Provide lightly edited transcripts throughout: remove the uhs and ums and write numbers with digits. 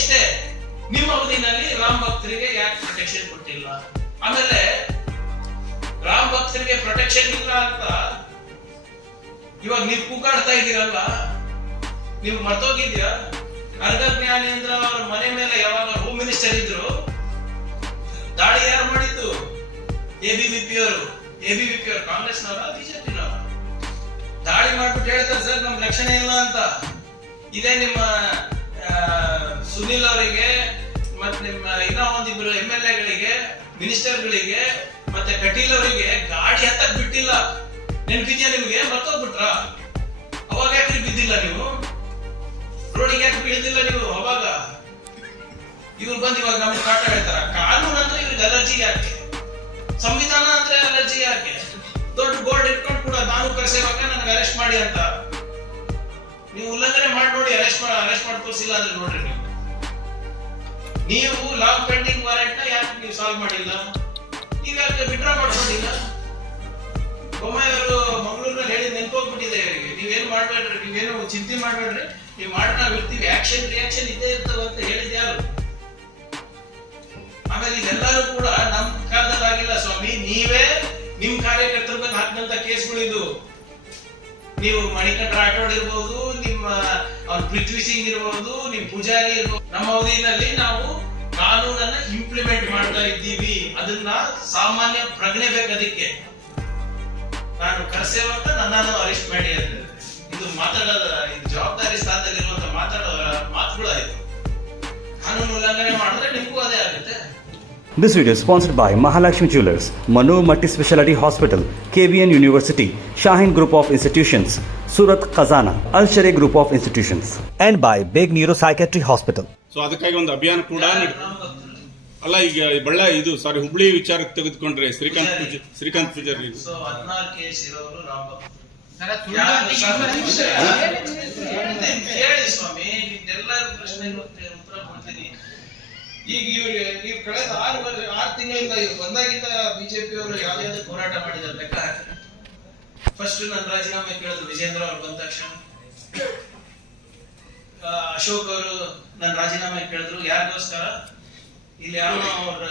ಇಷ್ಟೇ, ನಿಮ್ಮ ಅವಧಿನಲ್ಲಿ ರಾಮ್ ಭಕ್ತರಿಗೆ ಯಾಕೆ ಪ್ರೊಟೆಕ್ಷನ್ ಕೊಟ್ಟಿಲ್ಲ? ಆಮೇಲೆ ರಾಮ್ ಭಕ್ತರಿಗೆ ಪ್ರೊಟೆಕ್ಷನ್ ಇಲ್ಲ ಅಂತ ಇವಾಗ ನೀವು ಕೂಗಾಡ್ತಾ ಇದ್ದೀರಲ್ಲ, ನೀವು ಮರ್ತೋಗಿದ್ದೀರಾ? ಅರ್ಗ ಜ್ಞಾನೇಂದ್ರ ಅವರ ಮನೆ ಮೇಲೆ ಯಾವಾಗ ಹೋಮ್ ಮಿನಿಸ್ಟರ್ ಇದ್ರು ದಾಳಿ ಯಾರು ಮಾಡಿದ್ದು? ಎಬಿವಿಪಿ ಅವರು ಕಾಂಗ್ರೆಸ್ನವರ ಬಿಜೆಪಿನವರ ದಾಳಿ ಮಾಡ್ಬಿಟ್ಟು ಹೇಳ್ತಾರೆ ಸರ್ ನಮ್ಗೆ ರಕ್ಷಣೆ ಇಲ್ಲ ಅಂತ. ಇದೇ ನಿಮ್ಮ ಸುನಿಲ್ ಅವರಿಗೆ ಮತ್ತೆ ನಿಮ್ಮ ಇನ್ನೂ ಒಂದಿಬ್ರು MLA-ಗಳಿಗೆ, ಮಿನಿಸ್ಟರ್ಗಳಿಗೆ ಮತ್ತೆ ಕಟೀಲ್ ಅವರಿಗೆ ಗಾಡಿ ಹತ್ತಕ್ ಬಿಟ್ಟಿಲ್ಲ. ನೆನಪಿದ್ಯಾ ನಿಮ್ಗೆ? ಮರ್ತೋಗ್ಬಿಟ್ರ? ಅವಾಗ ಯಾಕೆ ಬಿದ್ದಿಲ್ಲ ನೀವು? ರೋಡಿಗೆ ಯಾಕೆ ಬೀಳ್ದಿಲ್ಲ ನೀವು ಅವಾಗ? ಇವ್ರು ಬಂದು ಇವಾಗ ನಮ್ಗೆ ಕಾಟ ಹೇಳ್ತಾರ. ಕಾನೂನು ಅಂದ್ರೆ ಇವ್ರಿಗೆ ಅಲರ್ಜಿ ಯಾಕೆ? ಸಂವಿಧಾನ ಅಂದ್ರೆ ಅಲರ್ಜಿ ಯಾಕೆ? ದೊಡ್ಡ ಬೋರ್ಡ್ ಇಟ್ಕೊಂಡು ಕೂಡ ನಾನು ಕರೆಸುವಾಗ ನನಗೆ ಅರೆಸ್ಟ್ ಮಾಡಿ ಅಂತ. ನೀವು ಉಲ್ಲಂಘನೆ ಮಾಡಿ ನೋಡಿ, ಅರೆಸ್ಟ್ ಮಾಡಿ ತೋರಿಸಿಲ್ಲ ಅಂದ್ರೆ ನೋಡ್ರಿ ನೀವು ಲಾಂಗ್ ಪೆಂಡಿಂಗ್ ವಾರೆಂಟ್ ನ ಯಾಕೆ ನೀವು ಸಾಲ್ವ್ ಮಾಡಿಲ್ಲ? ನೀವು ಯಾಕೆ ವಿಡ್ರಾ ಮಾಡ್ಕೊಂಡಿಲ್ಲ? ಬೊಮ್ಮಾಯಿ ಅವರು ಮಂಗಳೂರಿನಲ್ಲಿ ಹೇಳಿ ನೆನ್ಕೋಗ್ಬಿಟ್ಟಿದೆ ಇವರಿಗೆ. ನೀವೇನು ಮಾಡ್ಬೇಡ್ರಿ, ನೀವೇನು ಚಿಂತೆ ಮಾಡ್ಬೇಡ್ರಿ, ನೀವು ಮಾಡಿ ನಾವು ಇರ್ತೀವಿ, ಆಕ್ಷನ್ ರಿಯಾಕ್ಷನ್ ಇದ್ದೇ ಇರ್ತವೆ ಅಂತ ಹೇಳಿದ ಯಾರು? ಆಮೇಲೆ ಇದೆಲ್ಲರೂ ಕೂಡ ನಮ್ ಕಾಲದಲ್ಲಿ ಆಗಿಲ್ಲ ಸ್ವಾಮಿ, ನೀವೇ ನಿಮ್ ಕಾರ್ಯಕರ್ತರ ಬಗ್ಗೆ ಹಾಕಿದಂತ ಕೇಸ್ಗಳಿದು. ನೀವು ಮಣಿಕಂಠ ರಾಠೋಡ್ ಇರ್ಬೋದು, ನಿಮ್ಮ ಪೃಥ್ವಿ ಸಿಂಗ್ ಇರ್ಬೋದು, ನಿಮ್ ಪೂಜಾರಿ ಇರ್ಬೋದು. ನಮ್ಮ ಅವಧಿಯಲ್ಲಿ ನಾವು ಕಾನೂನನ್ನ ಇಂಪ್ಲಿಮೆಂಟ್ ಮಾಡ್ತಾ ಇದ್ದೀವಿ. ಅದನ್ನ ಸಾಮಾನ್ಯ ಪ್ರಜ್ಞೆ ಬೇಕು. ಅದಕ್ಕೆ ನಾನು ಕರೆಸೇವಂತ ನನ್ನನ್ನು ಅರೆಸ್ಟ್ ಮಾಡಿ ಅಂತ ಇದು ಮಾತಾಡೋದ, ಇದು ಜವಾಬ್ದಾರಿ ಸ್ಥಾನದಲ್ಲಿರುವಂತ ಮಾತಾಡೋ ಮಾತುಗಳಾಯ್ತು. ಕಾನೂನು ಉಲ್ಲಂಘನೆ ಮಾಡಿದ್ರೆ ನಿಮಗೂ ಅದೇ ಆಗುತ್ತೆ. This video is sponsored by Mahalakshmi Jewelers, Manu Multi-Speciality Hospital, KBN University, Shaheen Group of Institutions, Surat Khazana, Al-Sharia Group of Institutions, and by Beg Neuropsychiatry Hospital. So ಅದಕ್ಕಾಗಿ ಒಂದು ಅಭಿಯಾನ ಕೂಡ ಅಲ್ಲ, ಈಗ ಹುಬ್ಳಿ ವಿಚಾರಕ್ಕೆ ತೆಗೆದುಕೊಂಡ್ರೆ ಶ್ರೀಕಾಂತ್ ಪೂಜಾರಿ ಸೊ 16 ಕೇಸ್ ಇರೋರು ರಾಮ್ ಭಕ್ತರು. ಕೇಳಿ ಸ್ವಾಮಿ, ನಿಮ್ದೆಲ್ಲ ಪ್ರಶ್ನೆಗಳು ಉತ್ತರ ಕೊಡ್ತೀನಿ. ಈಗ ನೀವು ಕಳೆದ 6 ತಿಂಗಳಿಂದ ಬಂದಾಗಿಂದ ಬಿಜೆಪಿ ಅವರು ಯಾವ್ಯಾವ್ದು ಹೋರಾಟ ಮಾಡಿದ್ದಾರೆ ಲೆಕ್ಕ ಹಾಕಿದ್ರೆ. ಫಸ್ಟ್ ನನ್ನ ರಾಜೀನಾಮೆ ಕೇಳಿದ್ರು ವಿಜೇಂದ್ರ ಅವರು ಬಂದ ತಕ್ಷಣ. ಅಶೋಕ್ ಅವರು ನನ್ನ ರಾಜೀನಾಮೆ ಕೇಳಿದ್ರು. ಯಾರಿಗೋಸ್ಕರ? ಇಲ್ಲಿ ಯಾವ ಅವ್ರ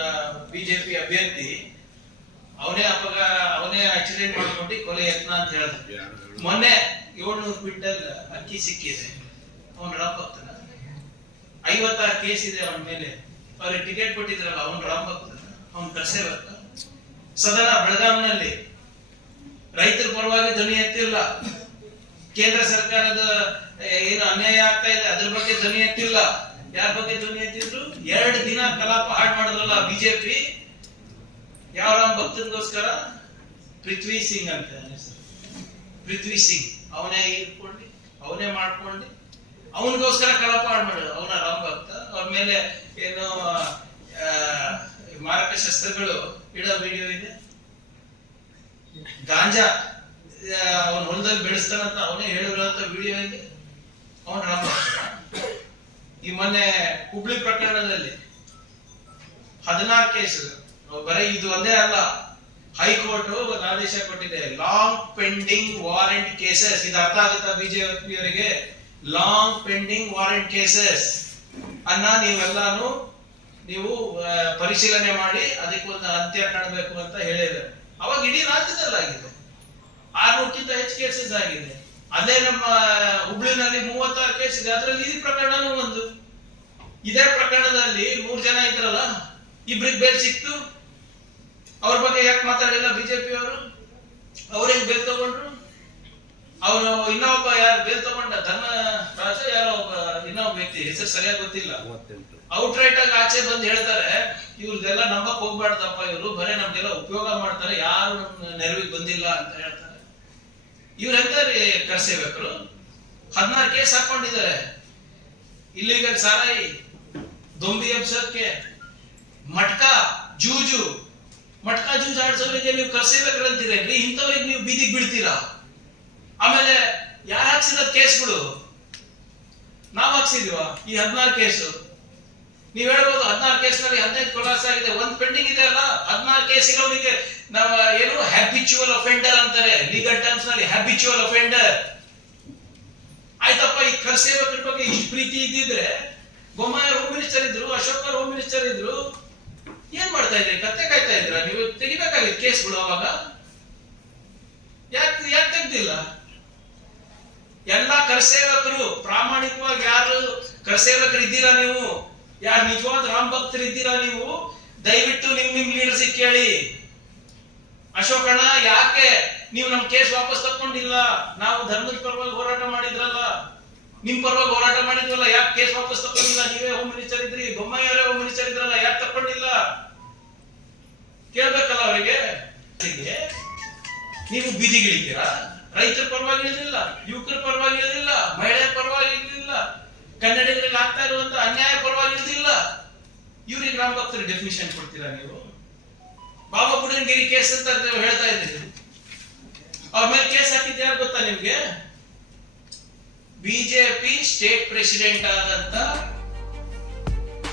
ಬಿಜೆಪಿ ಅಭ್ಯರ್ಥಿ ಅವನೇ ಆಕ್ಸಿಡೆಂಟ್ ಮಾಡ್ಕೊಂಡು ಕೊಲೆ ಯತ್ನ ಅಂತ ಹೇಳಿದ್ರು. ಮೊನ್ನೆ 700 ಕ್ವಿಂಟಲ್ ಅಕ್ಕಿ ಸಿಕ್ಕಿದೆ. ಅವನ್ ರಾಮ್ ಭಕ್ತನ? 56 ಕೇಸ್ ಇದೆ ಅವನ ಮೇಲೆ. ಅವ್ರಿಗೆ ಟಿಕೆಟ್ ಕೊಟ್ಟಿದ್ರಲ್ಲ, ಅವನ್ ರಾಮ್ ಭಕ್ತನ? ಅವ್ನ್ ಕರ್ಸೇಬೇಕ? ಸದನ ಬೆಳಗಾಂನಲ್ಲಿ ರೈತರ ಪರವಾಗಿ ಧ್ವನಿ ಎತ್ತಿಲ್ಲ. ಕೇಂದ್ರ ಸರ್ಕಾರದ ಏನು ಅನ್ಯಾಯ ಆಗ್ತಾ ಇದೆ ಅದ್ರ ಬಗ್ಗೆ ಧ್ವನಿ ಎತ್ತಿಲ್ಲ. ಯಾರ ಬಗ್ಗೆ ಧ್ವನಿ ಎತ್ತಿದ್ರು? 2 ದಿನ ಕಲಾಪ ಹಾಳು ಮಾಡಿದ್ರಲ್ಲ ಬಿಜೆಪಿ. ಯಾವ ರಾಮ್ ಭಕ್ತನಿಗೋಸ್ಕರ? ಪೃಥ್ವಿ ಸಿಂಗ್ ಅಂತ ಪೃಥ್ವಿ ಸಿಂಗ್ ಅವನೇ ಇಟ್ಕೊಂಡು ಅವನೇ ಮಾಡ್ಕೊಂಡು ಅವನಿಗೋಸ್ಕರ ಕಲಾಪ ಹಾಳು ಮಾಡೋದು. ಅವನ ರಾಮ್ ಭಕ್ತ? ಅವ್ರ ಮೇಲೆ ಏನು ಮಾರಕ ಶಸ್ತ್ರಗಳು ಇಡೋ ವಿಡಿಯೋ ಇದೆ. ಗಾಂಜಾ ಅವನ ಹೊಲದಲ್ಲಿ ಬೆಳೆಸ್ತಾನಂತ ಅವನೇ ಹೇಳಿರೋಂತ ವಿಡಿಯೋ ಇದೆ. ಅವನ ರಾಮ ಭಕ್ತ? ಈ ಮೊನ್ನೆ ಹುಬ್ಳಿ ಪ್ರಕರಣದಲ್ಲಿ 16 ಕೇಸ್. ಬರೀ ಇದು ಒಂದೇ ಅಲ್ಲ, ಹೈಕೋರ್ಟ್ ಒಂದು ಆದೇಶ ಕೊಟ್ಟಿದೆ. Long pending warrant cases. ಇದು ಅರ್ಥ ಆಗುತ್ತಾ ಬಿಜೆಪಿ ಅವರಿಗೆ? ಲಾಂಗ್ ಪೆಂಡಿಂಗ್ ವಾರೆಂಟ್ ಕೇಸಸ್ ಅನ್ನ ನೀವು ಪರಿಶೀಲನೆ ಮಾಡಿ ಅದಕ್ಕೊಂದು ಅಂತ್ಯ ಕಾಣಬೇಕು ಅಂತ ಹೇಳಿದ್ದಾರೆ. ಅವಾಗ ಇಡೀ ರಾಜ್ಯದಲ್ಲಾಗಿದೆ. 600ಕ್ಕಿಂತ ಹೆಚ್ಚು ಕೇಸಸ್ ಆಗಿದೆ. ಅದೇ ನಮ್ಮ ಹುಬ್ಳಿನಲ್ಲಿ 36 ಕೇಸ್ ಇದೆ. ಅದರಲ್ಲಿ ಈ ಪ್ರಕರಣನೂ ಒಂದು. ಇದೇ ಪ್ರಕರಣದಲ್ಲಿ 3 ಜನ ಇದ್ರಲ್ಲ, ಇಬ್ರಿಗೆ ಬೇಲ್ ಸಿಕ್ತು. ಅವ್ರ ಬಗ್ಗೆ ಯಾಕೆ ಮಾತಾಡಿಲ್ಲ ಬಿಜೆಪಿ ಅವರು? ಅವ್ರೇನ್ ಬೇಲ್ ತಗೊಂಡ್ರು? ಅವನು ಇನ್ನೊಬ್ಬ ಯಾರು ಬೇಲ್ ತಗೊಂಡ? ಧರ್ಮರಾಜ ಯಾರೋ ಒಬ್ಬ ಇನ್ನೊಬ್ಬ ವ್ಯಕ್ತಿ, ಹೆಸರು ಸರಿಯಾಗಿ ಗೊತ್ತಿಲ್ಲ. ಔಟ್ ರೈಟ್ ಆಗಿ ಆಚೆ ಬಂದು ಹೇಳ್ತಾರೆ, ಇವ್ರದೆಲ್ಲ ನಂಬಕ್ ಹೋಗ್ಬಾರ್ದಪ್ಪ, ಇವರು ಬರೇ ನಮ್ಗೆಲ್ಲ ಉಪಯೋಗ ಮಾಡ್ತಾರೆ, ಯಾರು ನೆರವಿಗೆ ಬಂದಿಲ್ಲ ಅಂತ ಹೇಳ್ತಾರೆ. ಇವ್ರ ಎಂತಾರೆ ಕರ್ಸೇಬೇಕರು? 16 ಕೇಸ್ ಹಾಕೊಂಡಿದ್ದಾರೆ. ಇಲ್ಲಿಗಲ್ ಸಾರಾಯಿ, ದೊಂಬಿ ಎಬ್ಸಕ್ಕೆ, ಮಟ್ಕಾ ಜೂಜು ಆಡ್ಸೋರಿಗೆ ನೀವು ಕರ್ಸೇಬೇಕಂತೀರೇನ್ರಿ? ಇಂಥವ್ರಿಗೆ ನೀವು ಬೀದಿಗೆ ಬೀಳ್ತೀರಾ? ಆಮೇಲೆ ಯಾರು ಹಾಕ್ಸಿರೋದ್ ಕೇಸ್ಗಳು? ನಾವ್ ಹಾಕ್ಸಿದೀವ ಈ 16 ಕೇಸು? ನೀವ್ ಹೇಳ್ಬೋದು 16 ಕೇಸ್ನಲ್ಲಿ 15 ಖುಲಾಸೆ ಆಗಿದೆ, 1 ಪೆಂಡಿಂಗ್ ಇದೆ ಅಲ್ಲ. 16 ಕೇಸ್ ಇರೋನಿಗೆ ನಾವು ಏನು ಹ್ಯಾಬಿಚುವಲ್ ಅಫೆಂಡರ್ ಅಂತಾರೆ ಲೀಗಲ್ ಟರ್ಮ್ಸ್ ನಲ್ಲಿ. ಹ್ಯಾಬಿಚುವಲ್ ಅಫೆಂಡರ್ ಆಯ್ತಪ್ಪ. ಈ ಕರ್ಸೇವಕರ ಬಗ್ಗೆ ಇಷ್ಟು ಪ್ರೀತಿ ಇದ್ದಿದ್ರೆ ಬೊಮ್ಮಾಯಿ ಹೋಮ್ ಮಿನಿಸ್ಟರ್ ಇದ್ರು, ಅಶೋಕ್ ಹೋಮ್ ಮಿನಿಸ್ಟರ್ ಇದ್ರು. ಏನ್ ಮಾಡ್ತಾ ಇದ್ರಿ? ಕತ್ತೆ ಕಾಯ್ತಾ ಇದ್ರ? ನೀವು ತೆಗಿಬೇಕಾಗಿತ್ತು ಕೇಸ್ಗಳು ಅವಾಗ. ಯಾಕೆ ತೆಗ್ದಿಲ್ಲ? ಎಲ್ಲಾ ಕರಸೇವಕರು ಪ್ರಾಮಾಣಿಕವಾಗಿ ಯಾರು ಕರಸೇವಕರು ಇದ್ದೀರಾ ನೀವು, ಯಾರು ನಿಜವಾದ ರಾಮ್ ಭಕ್ತರು ಇದ್ದೀರಾ ನೀವು, ದಯವಿಟ್ಟು ನಿಮ್ ಲೀಡರ್ಸ್ ಕೇಳಿ. ಅಶೋಕಣ್ಣ, ಯಾಕೆ ನೀವು ನಮ್ ಕೇಸ್ ವಾಪಸ್ ತಕ್ಕೊಂಡಿಲ್ಲ? ನಾವು ಧರ್ಮದ ಪರವಾಗಿ ಹೋರಾಟ ಮಾಡಿದ್ರಲ್ಲ, ನಿಮ್ ಪರವಾಗಿ ಹೋರಾಟ ಮಾಡಿದ್ವಲ್ಲ, ಯಾಕೆ ಕೇಸ್ ವಾಪಸ್ ತಕ್ಕೊಂಡಿಲ್ಲ? ನೀವೇ ಹೋಮ್ ಮಿನಿಸ್ಟರ್ ಇದ್ರಿ, ಬೊಮ್ಮಾಯಿ ಅವರೇ ಹೋಮ್ ಮಿನಿಸ್ಟರ್ ಇದ್ರಲ್ಲ, ಯಾಕೆ ತಕ್ಕೊಂಡಿಲ್ಲ? ಕೇಳ್ಬೇಕಲ್ಲ ಅವರಿಗೆ. ನೀವು ಬೀದಿಗಿಳಿತೀರಾ? ರೈತರ ಪರವಾಗಿ ಇಳಿದಿಲ್ಲ, ಯುವಕರ ಪರವಾಗಿ ಇಳಿದಿಲ್ಲ, ಮಹಿಳೆಯರ ಪರವಾಗಿ ಇಳಿದಿಲ್ಲ, ಕನ್ನಡಿಗರಿಗೆ ಆಗ್ತಾ ಇರುವಂತ ಅನ್ಯಾಯ ಪರವಾಗಿ ಇಳಿದಿಲ್ಲ. ಇವ್ರಿಗೆ ರಾಮ್ ಭಕ್ತರು ಡೆಫಿನಿಷನ್ ಕೊಡ್ತೀರಾ ನೀವು? ಬಾಬಾ ಬುಡನ್ಗಿರಿ ಕೇಸ್ ಅಂತ ನೀವು ಹೇಳ್ತಾ ಇದ್ದೀರಿ. ಅವ್ರ ಮೇಲೆ ಕೇಸ್ ಹಾಕಿದ್ದು ಯಾರು ಗೊತ್ತಾ ನಿಮ್ಗೆ? ಬಿಜೆಪಿ ಸ್ಟೇಟ್ ಪ್ರೆಸಿಡೆಂಟ್ ಆದಂತ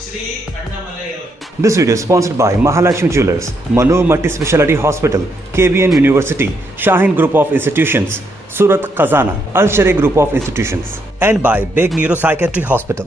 ಶ್ರೀ ಅಣ್ಣಾಮಲೈ ಅವರು. This video is sponsored by Mahalakshmi Jewelers, Manu Multi Speciality Hospital, KBN University, Shahin Group of Institutions, Surat Khazana, Al Sharia Group of Institutions, and by Beg Neuropsychiatry Hospital.